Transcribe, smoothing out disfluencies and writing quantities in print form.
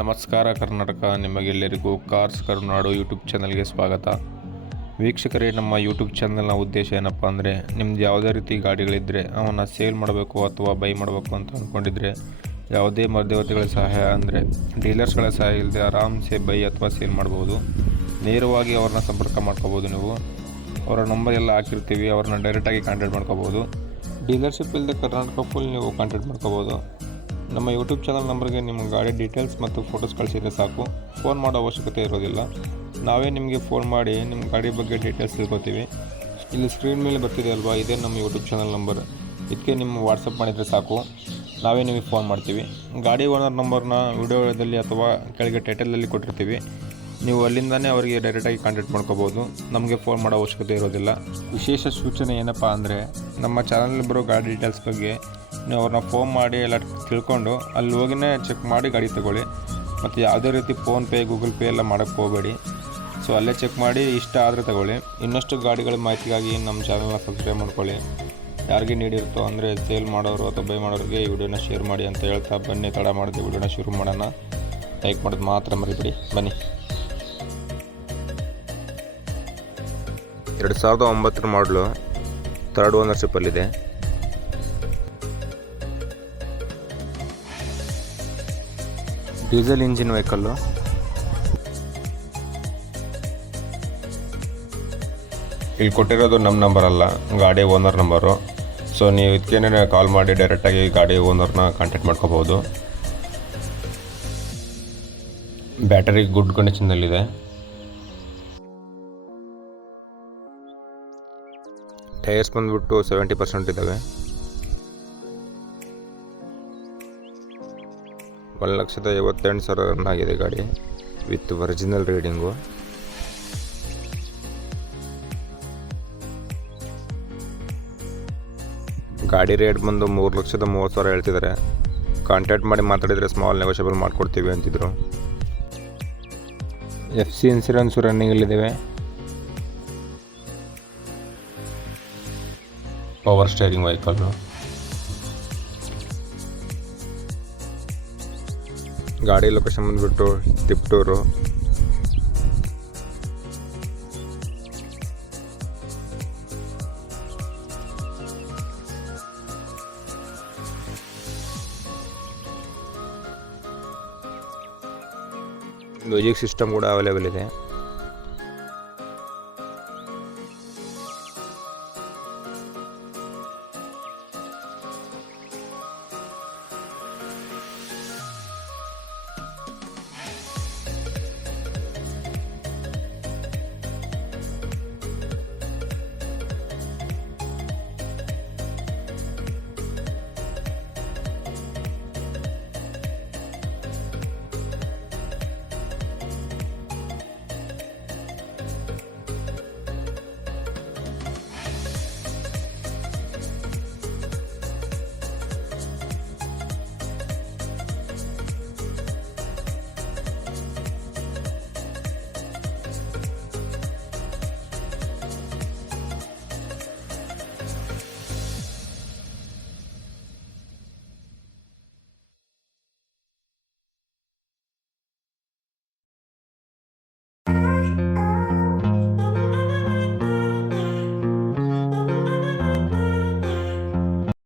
ನಮಸ್ಕಾರ ಕರ್ನಾಟಕ. ನಿಮಗೆಲ್ಲರಿಗೂ ಕಾರ್ಸ್ ಕರುನಾಡು ಯೂಟ್ಯೂಬ್ ಚಾನಲ್ಗೆ ಸ್ವಾಗತ. ವೀಕ್ಷಕರೇ, ನಮ್ಮ ಯೂಟ್ಯೂಬ್ ಚಾನಲ್ನ ಉದ್ದೇಶ ಏನಪ್ಪ ಅಂದರೆ, ನಿಮ್ದು ಯಾವುದೇ ರೀತಿ ಗಾಡಿಗಳಿದ್ದರೆ ಅವನ್ನ ಸೇಲ್ ಮಾಡಬೇಕು ಅಥವಾ ಬೈ ಮಾಡಬೇಕು ಅಂತ ಅಂದ್ಕೊಂಡಿದ್ರೆ ಯಾವುದೇ ಮಧ್ಯವರ್ತಿಗಳ ಸಹಾಯ ಅಂದರೆ ಡೀಲರ್ಸ್ಗಳ ಸಹಾಯ ಇಲ್ಲದೆ ಆರಾಮ್ಸೆ ಬೈ ಅಥವಾ ಸೇಲ್ ಮಾಡ್ಬೋದು. ನೇರವಾಗಿ ಅವ್ರನ್ನ ಸಂಪರ್ಕ ಮಾಡ್ಕೋಬೋದು. ನೀವು ಅವರ ನಂಬರ್ ಎಲ್ಲ ಹಾಕಿರ್ತೀವಿ, ಅವ್ರನ್ನ ಡೈರೆಕ್ಟಾಗಿ ಕಾಂಟ್ಯಾಕ್ಟ್ ಮಾಡ್ಕೋಬೋದು. ಡೀಲರ್ಶಿಪ್ ಇಲ್ಲದೆ ಕರ್ನಾಟಕ ಫುಲ್ ನೀವು ಕಾಂಟ್ಯಾಕ್ಟ್ ಮಾಡ್ಕೋಬೋದು. ನಮ್ಮ ಯೂಟ್ಯೂಬ್ ಚಾನಲ್ ನಂಬರ್ಗೆ ನಿಮ್ಮ ಗಾಡಿ ಡೀಟೇಲ್ಸ್ ಮತ್ತು ಫೋಟೋಸ್ ಕಳಿಸಿದರೆ ಸಾಕು. ಫೋನ್ ಮಾಡೋ ಅವಶ್ಯಕತೆ ಇರೋದಿಲ್ಲ. ನಾವೇ ನಿಮಗೆ ಫೋನ್ ಮಾಡಿ ನಿಮ್ಮ ಗಾಡಿ ಬಗ್ಗೆ ಡೀಟೇಲ್ಸ್ ತಿಳ್ಕೊತೀವಿ. ಇಲ್ಲಿ ಸ್ಕ್ರೀನ್ ಮೇಲೆ ಬರ್ತಿದೆ ಅಲ್ವಾ, ಇದೇ ನಮ್ಮ ಯೂಟ್ಯೂಬ್ ಚಾನಲ್ ನಂಬರ್. ಇದಕ್ಕೆ ನಿಮ್ಮ ವಾಟ್ಸಪ್ ಮಾಡಿದರೆ ಸಾಕು, ನಾವೇ ನಿಮಗೆ ಫೋನ್ ಮಾಡ್ತೀವಿ. ಗಾಡಿ ಓನರ್ ನಂಬರ್ನ ವಿಡಿಯೋದಲ್ಲಿ ಅಥವಾ ಕೆಳಗೆ ಟೈಟಲಲ್ಲಿ ಕೊಟ್ಟಿರ್ತೀವಿ. ನೀವು ಅಲ್ಲಿಂದನೇ ಅವರಿಗೆ ಡೈರೆಕ್ಟಾಗಿ ಕಾಂಟ್ಯಾಕ್ಟ್ ಮಾಡ್ಕೋಬೋದು. ನಮಗೆ ಫೋನ್ ಮಾಡೋ ಅವಶ್ಯಕತೆ ಇರೋದಿಲ್ಲ. ವಿಶೇಷ ಸೂಚನೆ ಏನಪ್ಪ ಅಂದರೆ, ನಮ್ಮ ಚಾನಲ್ ಬರೋ ಗಾಡಿ ಡೀಟೇಲ್ಸ್ ಬಗ್ಗೆ ನೀವು ಅವ್ರನ್ನ ಫೋನ್ ಮಾಡಿ ಎಲ್ಲ ತಿಳ್ಕೊಂಡು ಅಲ್ಲಿ ಹೋಗಿನೇ ಚೆಕ್ ಮಾಡಿ ಗಾಡಿ ತಗೊಳ್ಳಿ. ಮತ್ತು ಯಾವುದೇ ರೀತಿ ಫೋನ್ಪೇ, ಗೂಗಲ್ ಪೇ ಎಲ್ಲ ಮಾಡೋಕ್ಕೆ ಹೋಗಬೇಡಿ. ಸೊ ಅಲ್ಲೇ ಚೆಕ್ ಮಾಡಿ ಇಷ್ಟ ಆದರೆ ತಗೊಳ್ಳಿ. ಇನ್ನಷ್ಟು ಗಾಡಿಗಳ ಮಾಹಿತಿಗಾಗಿ ನಮ್ಮ ಚಾನಲ್ನ ಸಬ್ಸ್ಕ್ರೈಬ್ ಮಾಡ್ಕೊಳ್ಳಿ. ಯಾರಿಗೆ ನೀಡಿರುತ್ತೋ ಅಂದರೆ ಸೇಲ್ ಮಾಡೋರು ಅಥವಾ ಬೈ ಮಾಡೋರಿಗೆ ಈ ವಿಡಿಯೋನ ಶೇರ್ ಮಾಡಿ ಅಂತ ಹೇಳ್ತಾ, ಬನ್ನಿ ತಡ ಮಾಡಿದೆ ವಿಡಿಯೋನ ಶುರು ಮಾಡೋಣ. ಲೈಕ್ ಮಾಡೋದು ಮಾತ್ರ ಮರಿಬೇಡಿ. ಬನ್ನಿ. 2009 ಮಾಡಲು, ಥರ್ಡ್ ಓನರ್ಶಿಪ್ಪಲ್ಲಿದೆ. Diesel engine vehicle. ಇಲ್ಲಿ ಕೊಟ್ಟಿರೋದು ನಮ್ಮ ನಂಬರ್ ಅಲ್ಲ, ಗಾಡಿ ಓನರ್ ನಂಬರು. ಸೊ ನೀವು ಇದಕ್ಕೇನೆ ಕಾಲ್ ಮಾಡಿ ಡೈರೆಕ್ಟಾಗಿ ಗಾಡಿ ಓನರ್ನ ಕಾಂಟ್ಯಾಕ್ಟ್ ಮಾಡ್ಕೋಬೋದು. ಬ್ಯಾಟರಿ ಗುಡ್ ಕಂಡೀಷನ್ನಲ್ಲಿದೆ. ಟೈರ್ಸ್ ಬಂದುಬಿಟ್ಟು 70% ಇದ್ದಾವೆ. 1,58,000 ರನ್ ಆಗಿದೆ ಗಾಡಿ ವಿತ್ ಒರಿಜಿನಲ್ ರೀಡಿಂಗು. ಗಾಡಿ ರೇಟ್ ಬಂದು 3,30,000 ಹೇಳ್ತಿದ್ದಾರೆ. ಕಾಂಟ್ಯಾಕ್ಟ್ ಮಾಡಿ ಮಾತಾಡಿದರೆ ಸ್ಮಾಲ್ ನೆಗೋಷಿಯಬಲ್ ಮಾಡಿಕೊಡ್ತೀವಿ ಅಂತಿದ್ರು. FC ಇನ್ಸೂರೆನ್ಸು ರನ್ನಿಂಗಲ್ಲಿದ್ದಾವೆ. Power steering vehicle. ಗಾಡಿ ಲೊಕೇಶನ್ ಬಂದುಬಿಟ್ಟು ತಿಪ್ಟೂರು. ಮ್ಯೂಸಿಕ್ ಸಿಸ್ಟಮ್ ಕೂಡ ಅವೈಲೇಬಲ್ ಇದೆ.